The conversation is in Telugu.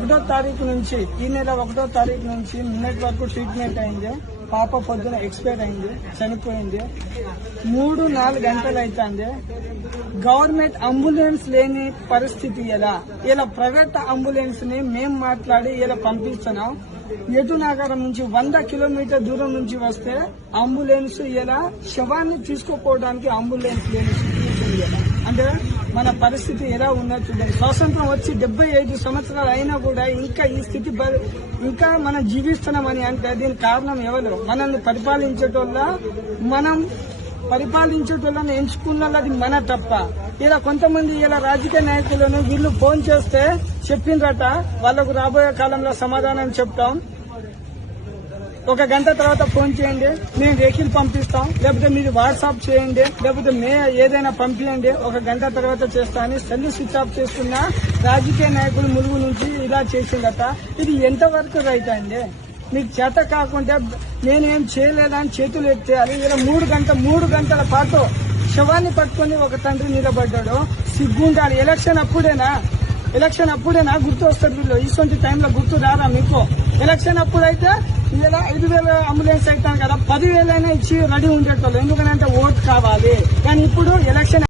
1వ తారీఖు నుంచి ఈ నెల 1వ తారీఖు నుంచి నిన్నటి వరకు ట్రీట్మెంట్ అయింది. పాప పొద్దున ఎక్స్పైర్ అయింది, చనిపోయింది. 3-4 గంటలు అవుతుంది. గవర్నమెంట్ అంబులెన్స్ లేని పరిస్థితి ఇలా ప్రైవేట్ అంబులెన్స్ ని మేము మాట్లాడి ఇలా పంపిస్తున్నాం. యదునగరం నుంచి 100 కిలోమీటర్ దూరం నుంచి వస్తే అంబులెన్స్ ఇలా శవాన్ని తీసుకుపోవడానికి అంబులెన్స్ లేని సిచ్యువేషన్ అంటే మన పరిస్థితి ఎలా ఉన్నది చూడండి. స్వాతంత్రం వచ్చి 75 సంవత్సరాలు అయినా కూడా ఇంకా ఈ స్థితి ఇంకా మనం జీవిస్తున్నామని అంటే దీనికి కారణం ఎవరు? మనల్ని పరిపాలించేటోళ్ళని ఎంచుకున్నది మన తప్ప. ఇలా కొంతమంది ఇలా రాజకీయ నాయకులను వీళ్ళు ఫోన్ చేస్తే చెప్పిండ్రట వాళ్ళకు రాబోయే కాలంలో సమాధానం చెప్తాం, 1 గంట తర్వాత ఫోన్ చేయండి, మేము వెహికల్ పంపిస్తాం, లేకపోతే మీరు వాట్సాప్ చేయండి, లేకపోతే ఏదైనా పంపించండి, 1 గంట తర్వాత చేస్తా అని సెల్ స్విచ్ ఆఫ్ చేస్తున్న రాజకీయ నాయకులు ములుగు నుంచి ఇలా చేసిందట. ఇది ఎంతవరకు రైట్ అండి? మీకు చేత కాకుండా నేనేం చేయలేదని చేతులు ఎత్తేయాలి. ఇలా 3 గంటల పాటు శవాన్ని పట్టుకుని ఒక తండ్రి నిలబడ్డాడు. సిగ్గుండాలి. ఎలక్షన్ అప్పుడేనా గుర్తు వస్తారు వీళ్ళు. ఇటువంటి టైంలో గుర్తు రారా మీకు? ఎలక్షన్ అప్పుడైతే ఇలా 5,000 అంబులెన్స్ అవుతాను కదా, 10,000 అయినా ఇచ్చి రెడీ ఉండేటోళ్ళు. ఎందుకంటే ఓటు కావాలి. కానీ ఇప్పుడు ఎలక్షన్